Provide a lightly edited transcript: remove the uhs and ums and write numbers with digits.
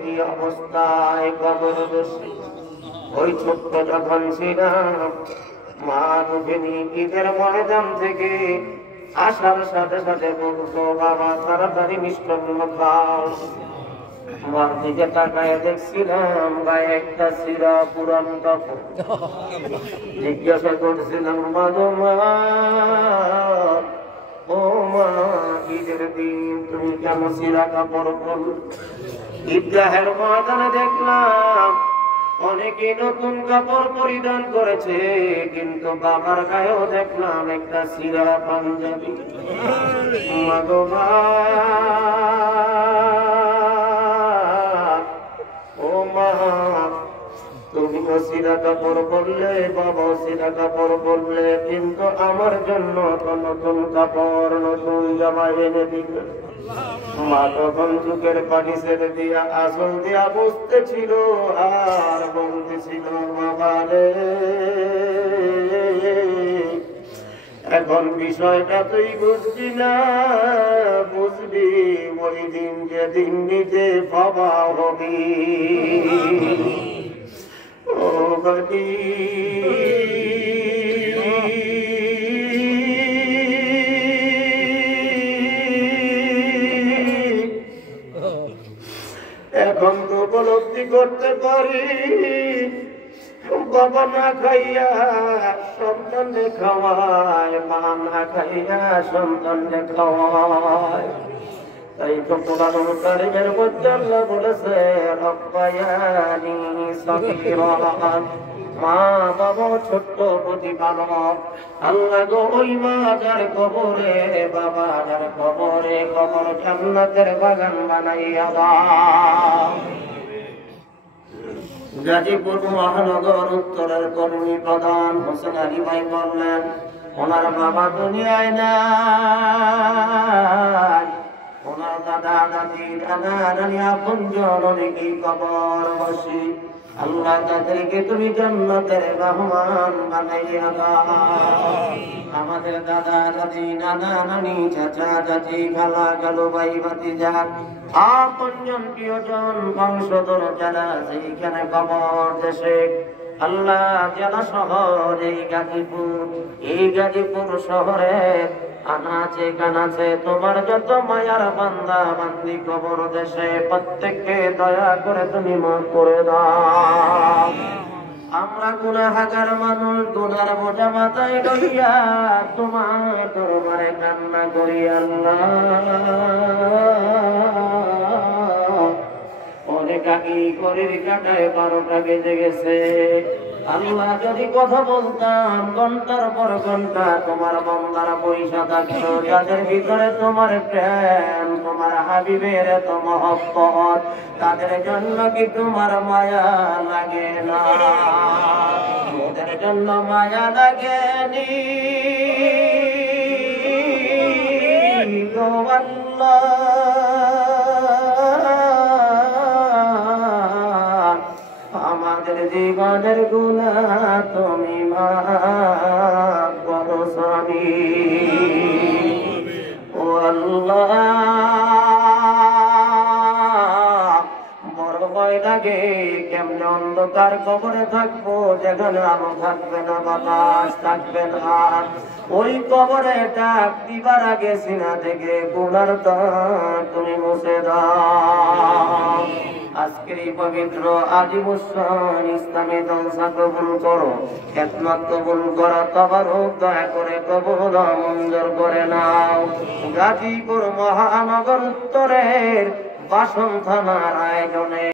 কি অবস্থায় কবর বসে ওই ছোট্ট যখন ছিলাম, মা রুবিনী ঈদের ময়দান থেকে আসার সাথে সাথে বলতো, বাবা তাড়াতাড়ি মিষ্টান্ন খাও। মার দিকে তাকায় দেখছিলাম গায়ে একটা ছিঁড়া পুরান কাপড়। জিজ্ঞাসা করছিলাম, মা গো মা, ও মা, ঈদের দিন তুমি কেন ছিঁড়া কাপড় পরো? ঈদগাহের ময়দানে দেখলাম অনেকে নতুন কাপড় পরিধান করেছে, কিন্তু বাবার গায়েও দেখলাম একটা ছিঁড়া পাঞ্জাবি। মা গো মা, ও মা, তুমিও ছিঁড়া কাপড় পরলে, বাবাও ছিঁড়া কাপড় পরলে, কিন্তু আমার জন্য তো নতুন কাপড় নতুন জামা এনে দিবে। মা তখন চোখের পানি ছেড়ে দিয়া আসল দিয়া বসতেছিল আর বলতেছিল, বাবা রে, এখন বিষয়টা তুই বুঝবি না, বুঝবি ওই দিন যেদিন নিজে বাবা হবি। ও বাবা, এখন তো উপলব্ধি করতে পারি, বাবা না খাইয়া সন্তানকে খাওয়ায়, মা না খাইয়া সন্তানকে খাওয়ায়। তাই তো কোরআন কারীমের মধ্যে আল্লাহ বলেছে, রব্বায়ানি সগীরা, মা বাবা ছোট্ট প্রতিপালক। আল্লাহ গো, ওই মা যার কবরে, বাবা যার কবরে, কবর জান্নাতের বাগান বানাইয়া দাও। গাজীপুর মহানগর উত্তরের কর্মী প্রধান হোসেন আলী ভাই বললেন, ওনার বাবা দুনিয়ায় নাই, ওনার দাদা দাদি নানা নানি আপনজন অনেকেই কবর বসে। আল্লাহ তাদেরকে তুমি জান্নাতের মেহমান বানাইয়া দাও। আমাদের দাদা দাদি নানা নানি চাচা চাচি খালা খালু ভাই ভাতিজা আপনজন প্রিয়জন বংশধর যারা সেইখানে কবর দেশে, আল্লাহ জেলা শহর এই গাজীপুর শহরে আনাচে কানাচে তোমার যত মায়ার বান্দা বান্দি কবর দেশে, প্রত্যেককে দয়া করে তুমি মাফ করে দাও। আমরা গুনাহগার মানুষ, গুনার বোঝা মাথায় লইয়া তোমার দরবারে কান্না করি। আল্লাহ অনেক আগেই ঘড়ির কাঁটায় 12টা বেজে গেছে। আল্লাহ যদি কথা বলতাম ঘন্টার পর ঘন্টা, তোমার বান্দারা পয়সা থাকতো যাদের ভিতরে তোমার প্রেম, তোমার হাবিবের এত মহব্বত, তাদের জন্য কি তোমার মায়া লাগে না? ওদের জন্য মায়া লাগেনি গো আল্লাহ। আমাদের জীবনের গুনাহ তুমি মাফ করো স্বামী। ও আল্লাহ, বড় ভয় লাগে, কেমনে অন্ধকার কবরে থাকবো, যেখানে আলো থাকবে না, বাতাস থাকবে না। ওই কবরে ডাক দিবার আগে সিনা থেকে গুনার দাগ তুমি মুছে দাও। আজকের এই পবিত্র আজিমুসান ইসলামী জলসা কবুল করো, খেদমত কবুল করো, তবারক দয়া করে কবুল মঞ্জুর করে নাও। গাজীপুর মহানগর উত্তরের বাসন থানার আয়োজনে